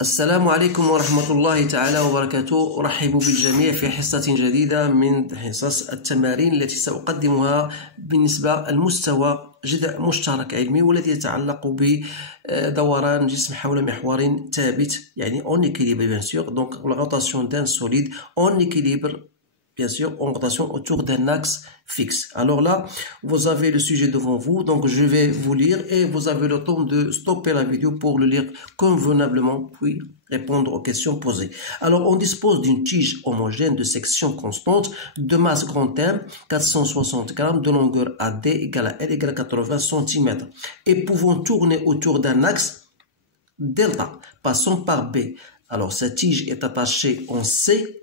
السلام عليكم ورحمة الله تعالى وبركاته. أرحب بالجميع في حصة جديدة من حصص التمارين التي سأقدمها بالنسبة للمستوى جذع مشترك علمي والذي يتعلق بدوران جسم حول محور ثابت، يعني en équilibre bien sûr, donc la rotation d'un solide en équilibre bien sûr en rotation autour d'un axe fixe. Alors là, vous avez le sujet devant vous, donc je vais vous lire et vous avez le temps de stopper la vidéo pour le lire convenablement puis répondre aux questions posées. Alors on dispose d'une tige homogène de section constante de masse grand M, 460 grammes, de longueur AD égale à L égale à 80 cm et pouvant tourner autour d'un axe delta passant par B. Alors cette tige est attachée en C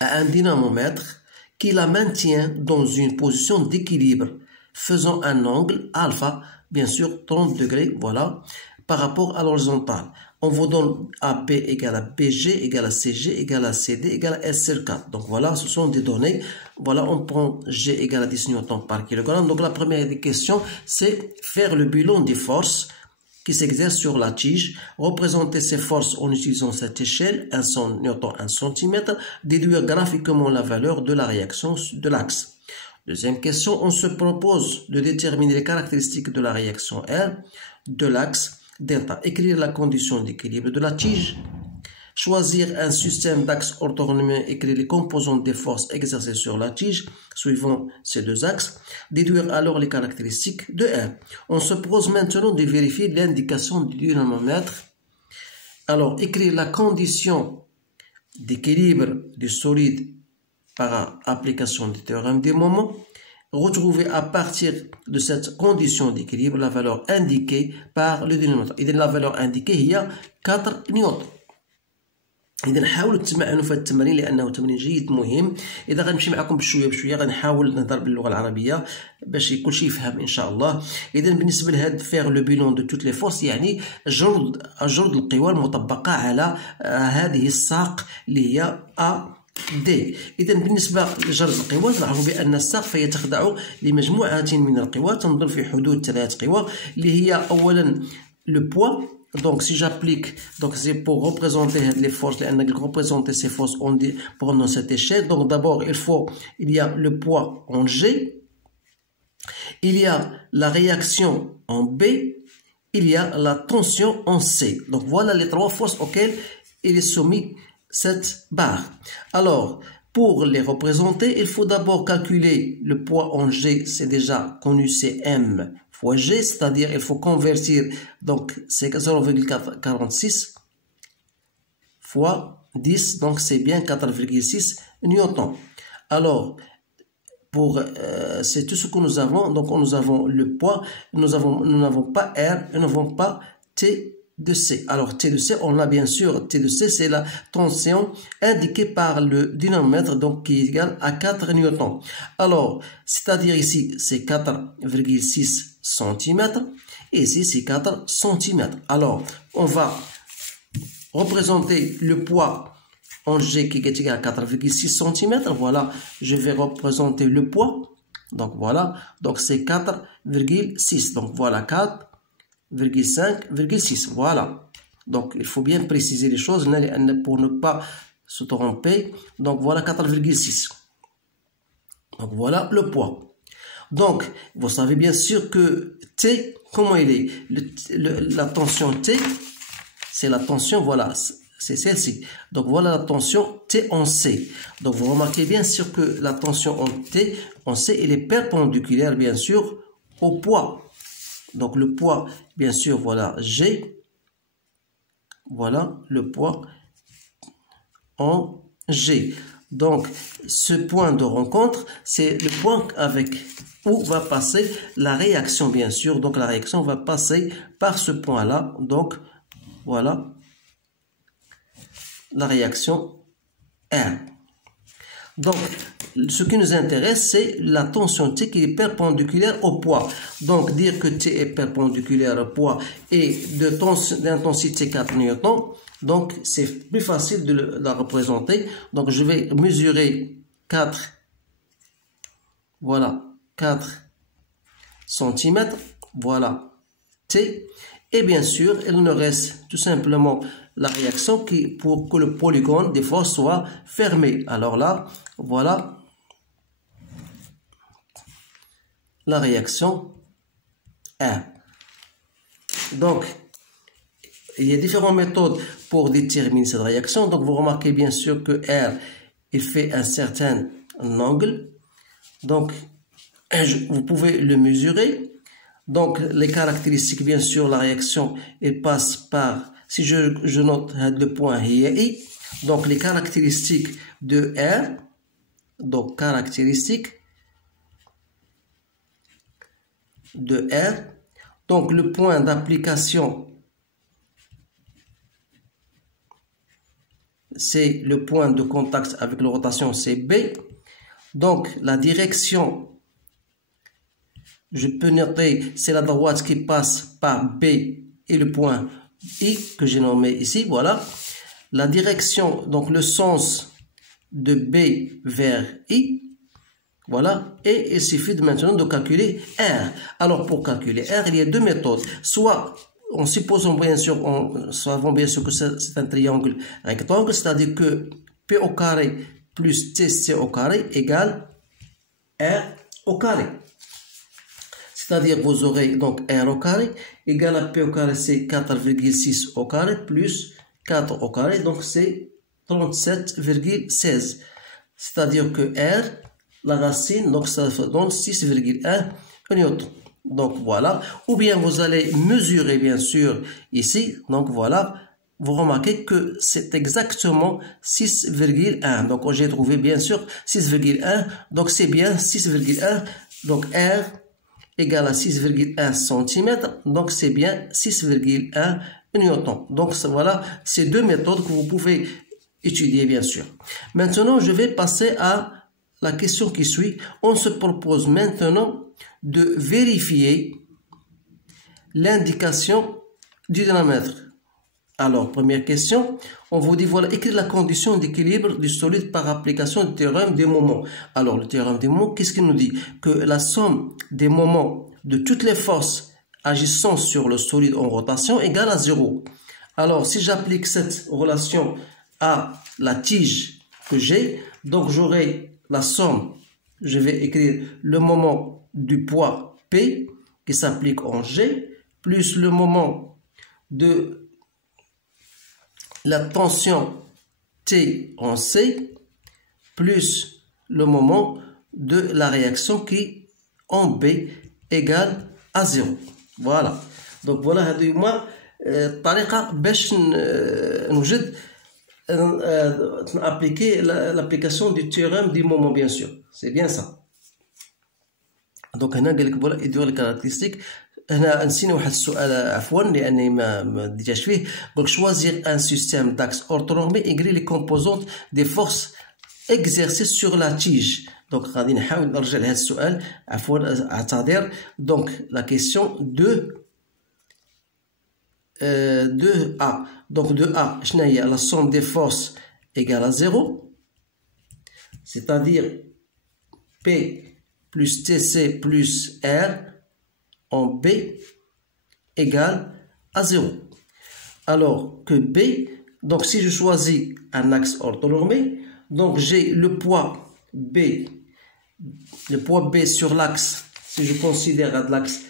à un dynamomètre qui la maintient dans une position d'équilibre, faisant un angle alpha, bien sûr 30 degrés, voilà, par rapport à l'horizontale. On vous donne AB égale à BG égale à CG égale à CD égale à S sur 4. Donc voilà, ce sont des données. Voilà, on prend G égale à 10 newtons par kilogramme. Donc la première des questions, c'est faire le bilan des forces qui s'exerce sur la tige, représenter ces forces en utilisant cette échelle, 100 newtons 1 cm, déduire graphiquement la valeur de la réaction de l'axe. Deuxième question, on se propose de déterminer les caractéristiques de la réaction R de l'axe delta, écrire la condition d'équilibre de la tige, choisir un système d'axes orthogonaux, écrire les composantes des forces exercées sur la tige suivant ces deux axes, déduire alors les caractéristiques de R. On se propose maintenant de vérifier l'indication du dynamomètre. Alors, écrire la condition d'équilibre du solide par application du théorème des moments. Retrouver à partir de cette condition d'équilibre la valeur indiquée par le dynamomètre. Et la valeur indiquée, il y a 4 newtons. اذا نحاولوا تسمعوا في هذا التمرين لانه تمرين جيد مهم. اذا غنمشي معكم بشويه غنحاول نهضر باللغه العربيه باش كلشي يفهم ان شاء الله. اذا بالنسبه لهاد فيغ لو بيلون دو توت لي فورس، يعني جرد القوى المطبقه على هذه الساق اللي هي ا دي. اذا بالنسبه لجرد القوى نلاحظوا بان الساق فهي تخضع لمجموعه من القوى تنظر في حدود 3 قوى اللي هي اولا لو بوا. Donc, si j'applique, donc c'est pour représenter les forces, représenter ces forces pendant cette échelle. Donc, d'abord, il y a le poids en G, il y a la réaction en B, il y a la tension en C. Donc, voilà les trois forces auxquelles il est soumis cette barre. Alors, pour les représenter, il faut d'abord calculer le poids en G, c'est déjà connu, c'est M fois G, c'est-à-dire il faut convertir, donc c'est 0,46 fois 10, donc c'est bien 4,6 newtons. Alors, c'est tout ce que nous avons, donc nous avons le poids, nous n'avons pas R, nous n'avons pas T de C. Alors T de C, on a bien sûr, T de C, c'est la tension indiquée par le dynamomètre, donc qui est égale à 4 newtons. Alors, c'est-à-dire ici, c'est 4,6 cm, et ici, c'est 4 cm. Alors, on va représenter le poids en G qui est égal à 4,6 cm. Voilà, je vais représenter le poids. Donc voilà, donc c'est 4,6. Donc voilà, 4,5,6. Voilà. Donc il faut bien préciser les choses pour ne pas se tromper. Donc voilà 4,6. Donc voilà le poids. Donc vous savez bien sûr que T, comment il est? La tension T, c'est la tension, voilà, c'est celle-ci. Donc voilà la tension T en C. Donc vous remarquez bien sûr que la tension en T en C, elle est perpendiculaire bien sûr au poids. Donc le poids, bien sûr, voilà G. Voilà le poids en G. Donc ce point de rencontre, c'est le point avec où va passer la réaction, bien sûr. Donc la réaction va passer par ce point-là. Donc voilà la réaction R. Donc, ce qui nous intéresse, c'est la tension T qui est perpendiculaire au poids. Donc, dire que T est perpendiculaire au poids et d'intensité 4 newtons, donc c'est plus facile de la représenter. Donc, je vais mesurer 4, voilà, 4 cm, voilà, T. Et bien sûr, il nous reste tout simplement la réaction pour que le polygone des forces soit fermé. Alors là, voilà la réaction R. Donc, il y a différentes méthodes pour déterminer cette réaction. Donc, vous remarquez bien sûr que R, il fait un certain angle. Donc, vous pouvez le mesurer. Donc, les caractéristiques, bien sûr, la réaction, elle passe par, si je note le point I, donc les caractéristiques de R, donc caractéristiques de R, donc le point d'application, c'est le point de contact avec la rotation, c'est B. Donc, la direction, je peux noter, c'est la droite qui passe par B et le point I que j'ai nommé ici, voilà. La direction, donc le sens de B vers I, voilà. Et il suffit maintenant de calculer R. Alors, pour calculer R, il y a deux méthodes. Soit, en supposant bien sûr, savons bien sûr que c'est un triangle rectangle, c'est-à-dire que P au carré plus TC au carré égale R au carré. C'est-à-dire vous aurez donc R au carré égale à P au carré, c'est 4,6 au carré plus 4 au carré, donc c'est 37,16. C'est-à-dire que R, la racine, donc ça donne 6,1 newton. Donc voilà. Ou bien vous allez mesurer bien sûr ici. Donc voilà. Vous remarquez que c'est exactement 6,1. Donc j'ai trouvé bien sûr 6,1. Donc c'est bien 6,1. Donc R égale à 6,1 cm. Donc c'est bien 6,1 newton. Donc voilà ces deux méthodes que vous pouvez étudier bien sûr. Maintenant je vais passer à la question qui suit. On se propose maintenant de vérifier l'indication du dynamètre. Alors, première question, on vous dit, voilà, écrire la condition d'équilibre du solide par application du théorème des moments. Alors, le théorème des moments, qu'est-ce qu'il nous dit? Que la somme des moments de toutes les forces agissant sur le solide en rotation égale à 0. Alors, si j'applique cette relation à la tige que j'ai, donc j'aurai la somme, je vais écrire le moment du poids P qui s'applique en G, plus le moment de la tension T en C, plus le moment de la réaction qui en B égale à 0. Voilà. Donc voilà, هذه هما الطريقة باش نوجد appliquer l'application du théorème du moment bien sûr. C'est bien ça. Donc هنا قال لك voilà يدير الكاركتيستيك. هنا نسينا واحد السؤال عفوا لاني ما ديتش فيه. قال choisir un système d'axe orthonormé écrit les composantes des forces exercées sur la tige. Donc غادي نحاول نرجع لهذا السؤال عفوا اعتذر. Donc la question 2A. Donc 2A, la somme des forces égale à 0. C'est-à-dire P plus TC plus R en B égale à 0. Alors que B, donc si je choisis un axe orthonormé, donc j'ai le poids B sur l'axe, si je considère l'axe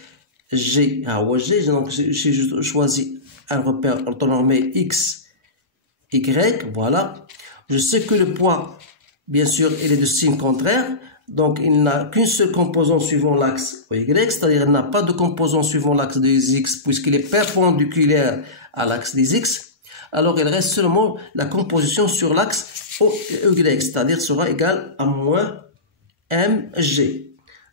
G à G, donc si je choisis un repère orthonormé X, Y, voilà. Je sais que le poids, bien sûr, il est de signe contraire, donc il n'a qu'une seule composante suivant l'axe Y, c'est-à-dire il n'a pas de composant suivant l'axe des X, puisqu'il est perpendiculaire à l'axe des X. Alors il reste seulement la composition sur l'axe Y, c'est-à-dire sera égal à moins mg.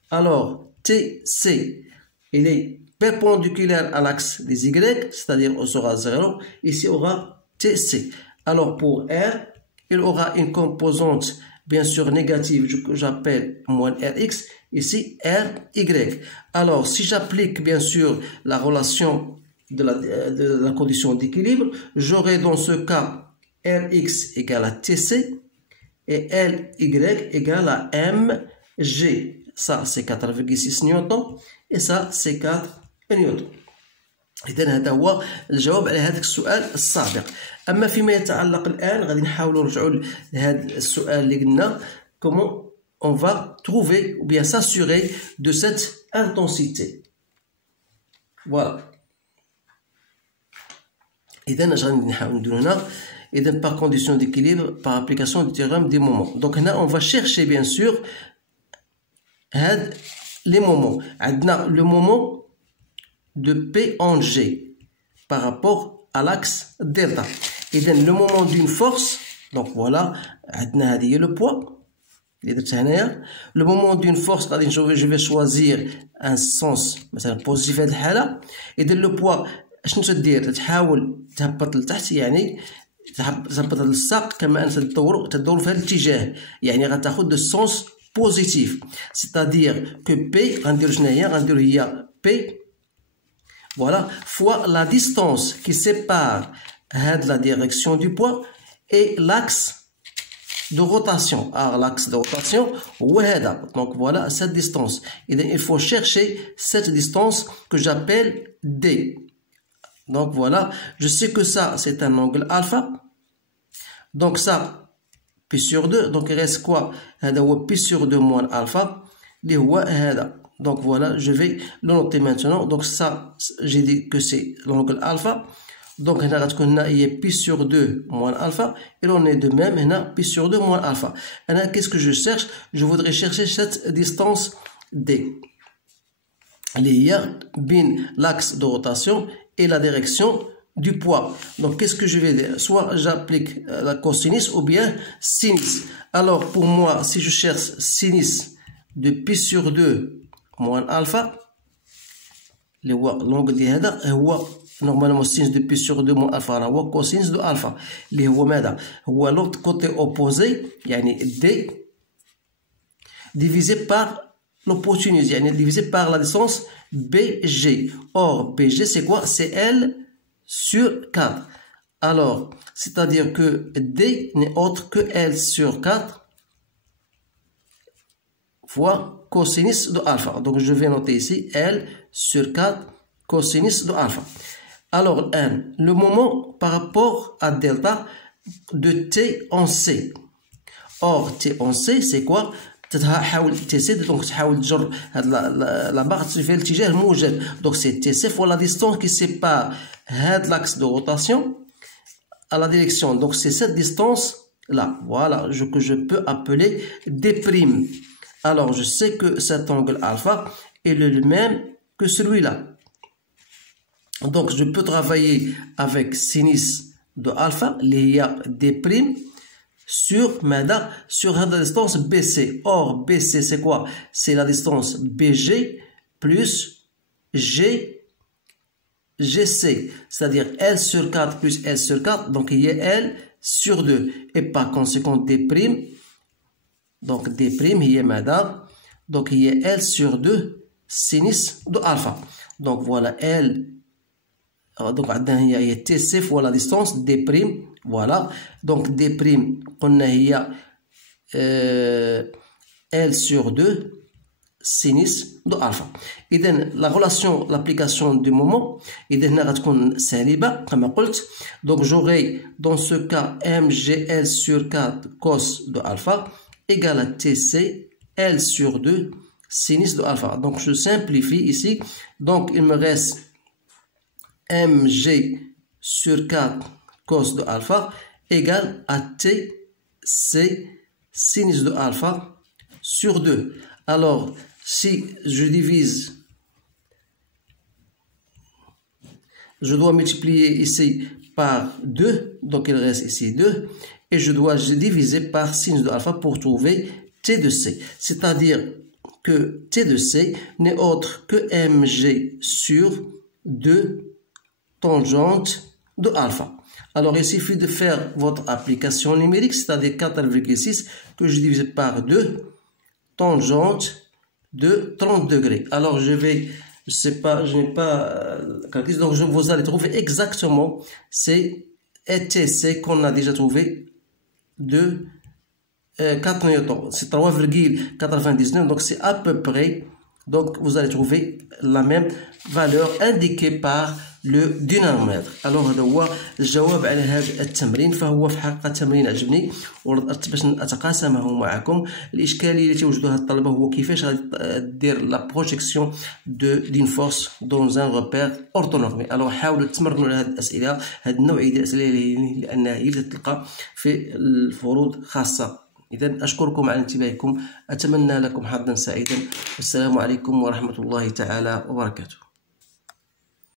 Alors TC, il est perpendiculaire à l'axe des Y, c'est-à-dire on sera 0. Ici, on aura TC. Alors, pour R, il aura une composante, bien sûr, négative, que j'appelle moins Rx. Ici, Ry. Alors, si j'applique, bien sûr, la relation de la condition d'équilibre, j'aurai dans ce cas Rx égale à TC et Ly égale à mg. Ça, c'est 4,6 newtons et ça, c'est 4 newtons. إذا هذا هو الجواب على هذا السؤال السابق. أما فيما يتعلق الآن غادي نحاولوا نرجعوا لهذا السؤال اللي قلنا comment on va trouver ou bien s'assurer de cette intensité. Voilà. إذا اش غادي نحاول نديرو هنا؟ إذا par condition d'équilibre par application du théorème des moments. Donc هنا on va chercher bien sûr هاد les moments. عندنا le moment de P en G par rapport à l'axe delta. Et donc le moment d'une force, donc voilà, le poids. Le moment d'une force, je vais choisir un sens positif. Et donc le poids, je ne sais dire, تحاول تهبط لتحت يعني تهبط للساق كما أن تدور في هذا الاتجاه يعني غتاخد le sens positif. C'est-à-dire que P غندير شناهي؟ غندير هي P voilà, fois la distance qui sépare la direction du poids et l'axe de rotation. Alors l'axe de rotation, donc voilà cette distance. Et il faut chercher cette distance que j'appelle D. Donc voilà, je sais que ça c'est un angle alpha. Donc ça, P sur 2, donc il reste quoi? P sur 2 moins alpha. Donc voilà, je vais le noter maintenant. Donc ça, j'ai dit que c'est l'angle alpha. Donc on a P sur 2 moins alpha. Et on est de même, on a P sur 2 moins alpha. Et qu'est-ce que je cherche? Je voudrais chercher cette distance D. Il y a bien l'axe de rotation et la direction du poids. Donc qu'est-ce que je vais dire? Soit j'applique la cosinus ou bien sinus. Alors pour moi, si je cherche sinus de P sur 2 moins alpha, l'angle ديال هذا هو normalement sinus de P sur 2 moins alpha هو cosinus de alpha اللي هو ماذا؟ هو l'autre côté opposé يعني D divisé par l'hypoténuse يعني divisé par la distance BG. Or BG c'est quoi? C'est L sur 4. Alors c'est-à-dire que D n'est autre que L sur 4 fois cosinus de alpha. Donc je vais noter ici L sur 4 cosinus de alpha. Alors le moment par rapport à delta de T en C. Or T en C c'est quoi? تحاول TC donc تحاول تجر هاد la barre في الاتجاه الموجب. Donc c'est TC fois la distance qui sépare هاد l'axe de rotation à la direction. Donc c'est cette distance là. Voilà que je peux appeler D'. Alors, je sais que cet angle alpha est le même que celui-là. Donc, je peux travailler avec sinus de alpha, il y a D' sur la distance BC. Or, BC, c'est quoi? C'est la distance BG plus GC. C'est-à-dire L sur 4 plus L sur 4. Donc, il y a L sur 2. Et par conséquent, D'. Donc D' هي ماذا؟ donc هي L sur 2 sinus de alpha. Donc voilà L. donc عندنا هي TC fois la distance D'. voilà. donc D' قلنا هي L sur 2 sinus de alpha. إذا la relation l'application du moment إذا هنا غتكون سالبة كما قلت. donc j'aurai dans ce cas MGL sur 4 cos de alpha égale à TC L sur 2 sinus de alpha. Donc je simplifie ici. Donc il me reste MG sur 4 cos de alpha égale à TC sinus de alpha sur 2. Alors si je divise, je dois multiplier ici par 2. Donc il reste ici 2. Et je dois diviser par sinus de alpha pour trouver T de C. C'est-à-dire que T de C n'est autre que MG sur 2 tangentes de alpha. Alors il suffit de faire votre application numérique, c'est-à-dire 4,6 que je divise par 2 tangentes de 30 degrés. Alors je vais, je n'ai pas calculé, donc vous allez trouver exactement c'est ETC qu'on a déjà trouvé de 4 newtons. C'est 3,99, donc c'est à peu près, donc vous allez trouver la même valeur indiquée par لو دينامتر. الوغ هذا هو الجواب على هذا التمرين، فهو في حقيقة تمرين عجبني باش اتقاسمه معكم. الاشكاليه اللي توجدها الطلبه هو كيفاش غادي دير لا بروجيكسيون دين فورس دون ان روبير اورتونورمي. الوغ حاولوا تمرنوا على هذه الاسئله، هذه النوعيه ديال الاسئله لانها هي اللي تلقى في الفروض خاصه. اذا اشكركم على انتباهكم، اتمنى لكم حظا سعيدا، والسلام عليكم ورحمه الله تعالى وبركاته.